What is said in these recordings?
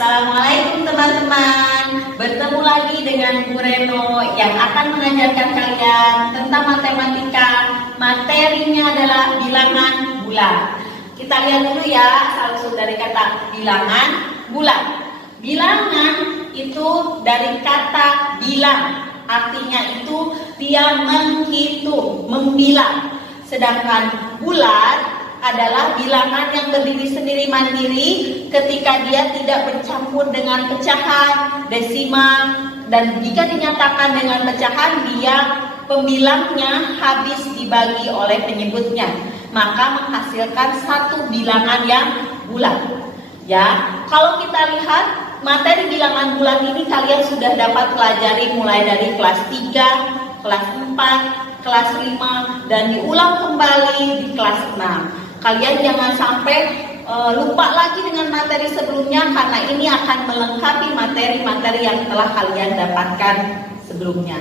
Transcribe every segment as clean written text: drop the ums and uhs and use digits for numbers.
Assalamualaikum teman-teman. Bertemu lagi dengan Bu Reno yang akan mengajarkan kalian tentang matematika. Materinya adalah bilangan bulat. Kita lihat dulu ya asal-usul dari kata bilangan bulat. Bilangan itu dari kata bilang. Artinya itu dia menghitung, membilang. Sedangkan bulat adalah bilangan yang berdiri sendiri mandiri ketika dia tidak bercampur dengan pecahan, desimal, dan jika dinyatakan dengan pecahan dia pembilangnya habis dibagi oleh penyebutnya, maka menghasilkan satu bilangan yang bulat. Ya, kalau kita lihat materi bilangan bulat ini kalian sudah dapat pelajari mulai dari kelas 3, kelas 4, kelas 5 dan diulang kembali di kelas 6. Kalian jangan sampai lupa lagi dengan materi sebelumnya karena ini akan melengkapi materi-materi yang telah kalian dapatkan sebelumnya.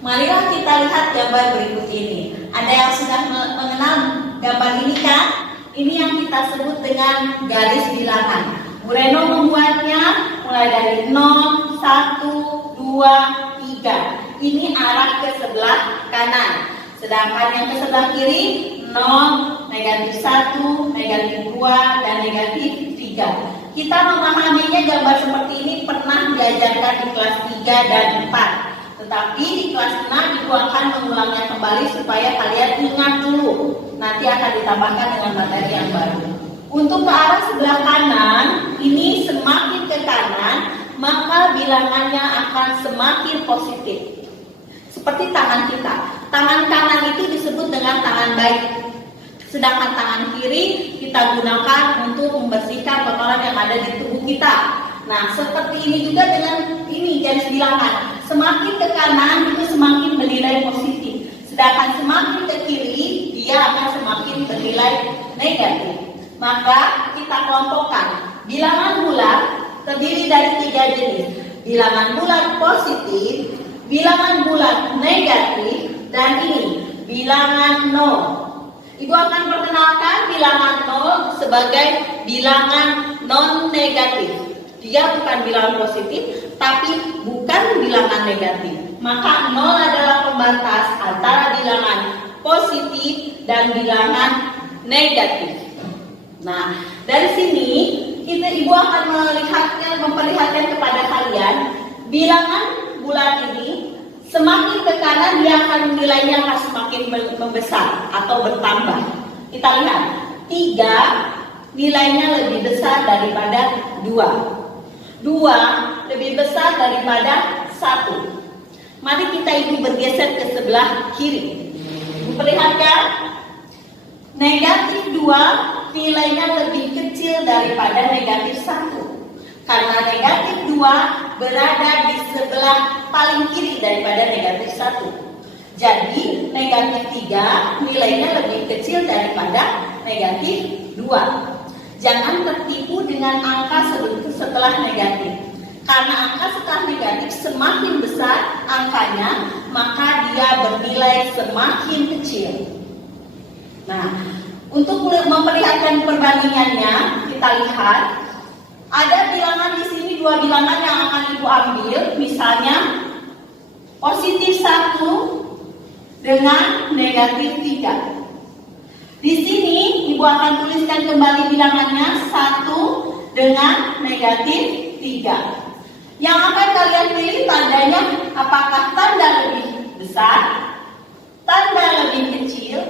Marilah kita lihat gambar berikut ini. Ada yang sudah mengenal gambar ini kan? Ini yang kita sebut dengan garis bilangan. Bu Reno membuatnya mulai dari 0, 1, 2, 3. Ini arah ke sebelah kanan. Sedangkan yang ke sebelah kiri 0, negatif 1, negatif 2, dan negatif 3. Kita memahaminya gambar seperti ini pernah diajarkan di kelas 3 dan 4. Tetapi di kelas 6 Ibu akan mengulangnya kembali supaya kalian ingat dulu. Nanti akan ditambahkan dengan materi yang baru. Untuk ke arah sebelah kanan, ini semakin ke kanan, maka bilangannya akan semakin positif. Seperti tangan kita. Tangan kanan itu disebut dengan tangan baik. Sedangkan tangan kiri kita gunakan untuk membersihkan kotoran yang ada di tubuh kita. Nah, seperti ini juga dengan ini garis bilangan. Semakin ke kanan itu semakin bernilai positif. Sedangkan semakin ke kiri dia akan semakin bernilai negatif. Maka kita kelompokkan. Bilangan bulat terdiri dari 3 jenis. Bilangan bulat positif, bilangan bulat negatif, dan ini bilangan 0. Ibu akan perkenalkan bilangan 0 sebagai bilangan non-negatif. Dia bukan bilangan positif, tapi bukan bilangan negatif. Maka 0 adalah pembatas antara bilangan positif dan bilangan negatif. Nah, dari sini Ibu akan memperlihatkan kepada kalian bilangan bulat ini. Semakin ke kanan dia akan nilainya akan semakin membesar atau bertambah. Kita lihat 3 nilainya lebih besar daripada 2. 2 lebih besar daripada 1. Mari kita Ibu bergeser ke sebelah kiri. Perlihatkan negatif 2 nilainya lebih kecil daripada negatif 1. Karena negatif 2 berada di sebelah paling kiri daripada negatif 1. Jadi negatif 3 nilainya lebih kecil daripada negatif 2. Jangan tertipu dengan angka setelah negatif. Karena angka setelah negatif semakin besar angkanya, maka dia bernilai semakin kecil. Nah, untuk memperlihatkan perbandingannya, kita lihat ada bilangan di sini 2 bilangan yang akan Ibu ambil, misalnya positif 1 dengan negatif 3. Di sini Ibu akan tuliskan kembali bilangannya 1 dengan negatif 3. Yang akan kalian pilih tandanya apakah tanda lebih besar, tanda lebih kecil,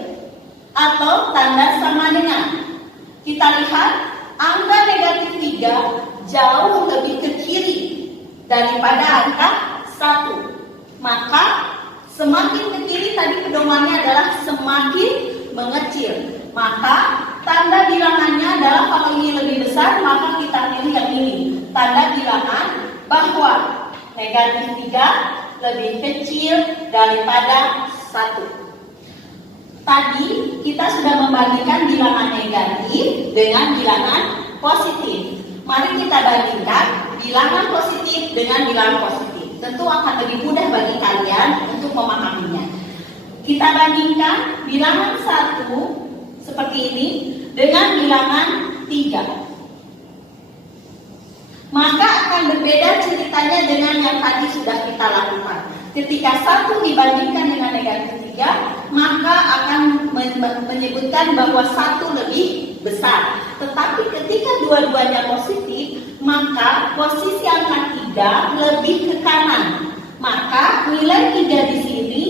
atau tanda sama dengan. Kita lihat angka negatif 3 jauh lebih ke kiri daripada angka 1. Maka semakin ke kiri tadi pedomannya adalah semakin mengecil. Maka tanda bilangannya adalah kalau ini lebih besar maka kita pilih yang ini. Tanda bilangan bahwa negatif 3 lebih kecil daripada 1. Tadi kita sudah membandingkan bilangan negatif dengan bilangan positif. Mari kita bandingkan bilangan positif dengan bilangan positif. Tentu akan lebih mudah bagi kalian untuk memahaminya. Kita bandingkan bilangan 1 seperti ini dengan bilangan 3. Maka kaitannya dengan yang tadi sudah kita lakukan. Ketika 1 dibandingkan dengan negatif 3, maka akan menyebutkan bahwa 1 lebih besar. Tetapi ketika dua-duanya positif, maka posisi angka 3 lebih ke kanan. Maka nilai 3 di sini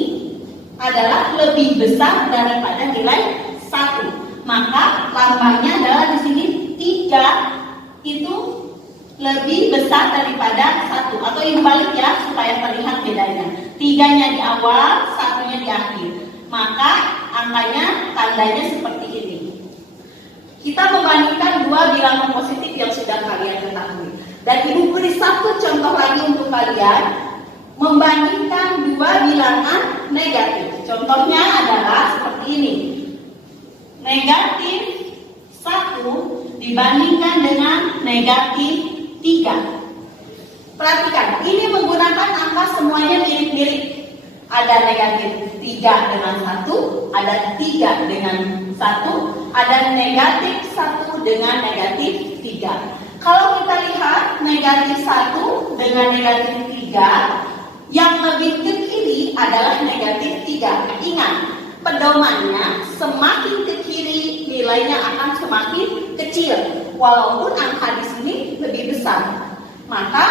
adalah lebih besar daripada nilai 1. Maka lambangnya adalah di sini 3 itu lebih besar daripada 1, atau yang balik ya, supaya terlihat bedanya. 3-nya di awal, 1-nya di akhir. Maka angkanya tandanya seperti ini. Kita membandingkan dua bilangan positif yang sudah kalian ketahui. Dan Ibu beri satu contoh lagi untuk kalian membandingkan dua bilangan negatif. Contohnya adalah seperti ini. Negatif 1 dibandingkan dengan negatif 3. Perhatikan, ini menggunakan angka semuanya mirip-mirip. Ada negatif 3 dengan 1, ada 3 dengan 1, ada negatif 1 dengan negatif 3. Kalau kita lihat negatif 1 dengan negatif 3, yang lebih ke kiri adalah negatif 3. Ingat, pedomannya semakin ke kiri nilainya akan semakin kecil, walaupun angka di sini lebih besar. Maka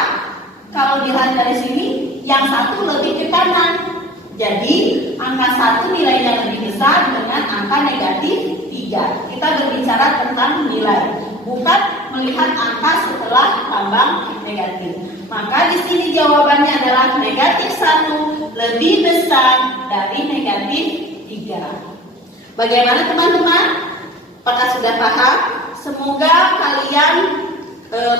kalau dilihat dari sini, yang 1 lebih ke kanan. Jadi angka 1 nilainya lebih besar dengan angka negatif 3. Kita berbicara tentang nilai, bukan melihat angka setelah lambang negatif. Maka di sini jawabannya adalah negatif 1 lebih besar dari negatif 3. Bagaimana teman-teman? Apakah sudah paham? Semoga kalian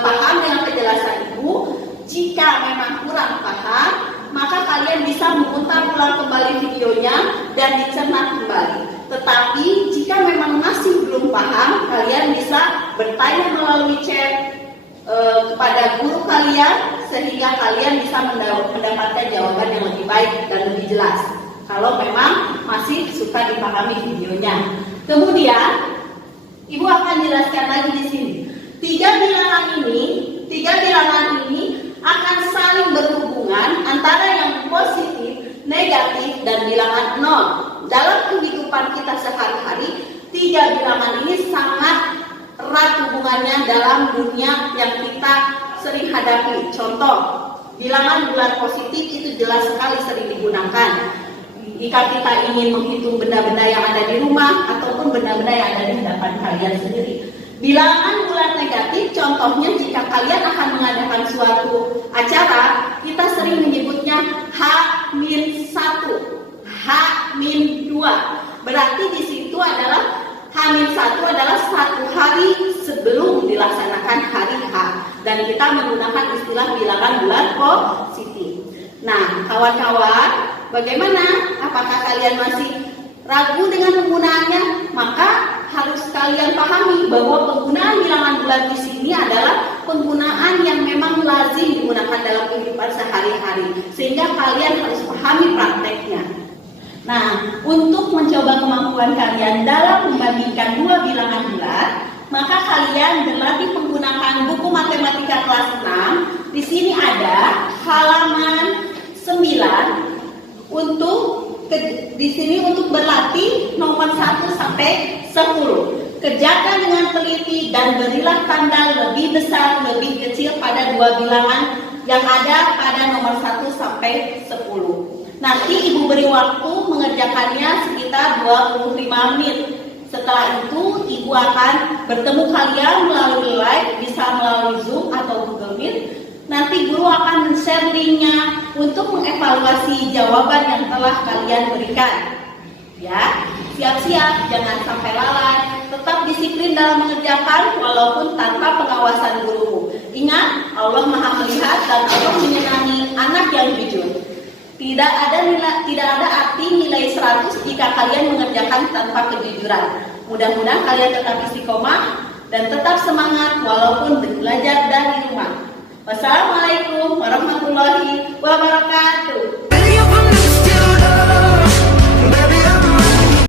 paham dengan penjelasan Ibu. Jika memang kurang paham, maka kalian bisa memutar ulang kembali videonya dan dicerna kembali. Tetapi jika memang masih belum paham, kalian bisa bertanya melalui chat kepada guru kalian, sehingga kalian bisa mendapatkan jawaban yang lebih baik dan lebih jelas. Kalau memang masih suka dipahami videonya. Kemudian Ibu akan jelaskan lagi di sini. Tiga bilangan ini akan saling berhubungan antara yang positif, negatif, dan bilangan 0. Dalam kehidupan kita sehari-hari, tiga bilangan ini sangat erat hubungannya dalam dunia yang kita sering hadapi. Contoh, bilangan bulan positif itu jelas sekali sering digunakan jika kita ingin menghitung benda-benda yang ada di rumah ataupun benda-benda yang ada di hadapan kalian sendiri. Bilangan bulan negatif, contohnya jika kalian akan mengadakan suatu acara, kita sering menyebutnya H-1, H-2. Berarti di situ adalah H-1 adalah 1 hari sebelum dilaksanakan hari H. Dan kita menggunakan istilah bilangan bulan positif. Nah, kawan-kawan, bagaimana? Apakah kalian masih ragu dengan penggunaannya? Maka harus kalian pahami bahwa penggunaan bilangan bulan di sini adalah penggunaan yang memang lazim digunakan dalam kehidupan sehari-hari, sehingga kalian harus pahami prakteknya. Nah, untuk mencoba kemampuan kalian dalam membandingkan dua bilangan bulan, maka kalian berlatih menggunakan buku matematika kelas 6. Di sini ada halaman 9 di sini untuk berlatih nomor 1 sampai 10. Kerjakan dengan teliti dan berilah tanda lebih besar, lebih kecil pada dua bilangan yang ada pada nomor 1 sampai 10. Nanti Ibu beri waktu mengerjakannya sekitar 25 menit. Setelah itu Ibu akan bertemu kalian melalui live, bisa melalui Zoom atau Google Meet. Nanti guru akan men-share linknya untuk mengevaluasi jawaban yang telah kalian berikan. Ya, siap-siap, jangan sampai lalai. Tetap disiplin dalam mengerjakan walaupun tanpa pengawasan gurumu. Ingat, Allah Maha melihat dan Allah menyenangi anak yang jujur. Tidak ada arti nilai 100 jika kalian mengerjakan tanpa kejujuran. Mudah-mudahan kalian tetap istiqomah dan tetap semangat walaupun belajar dari rumah. Wassalamualaikum warahmatullahi wabarakatuh.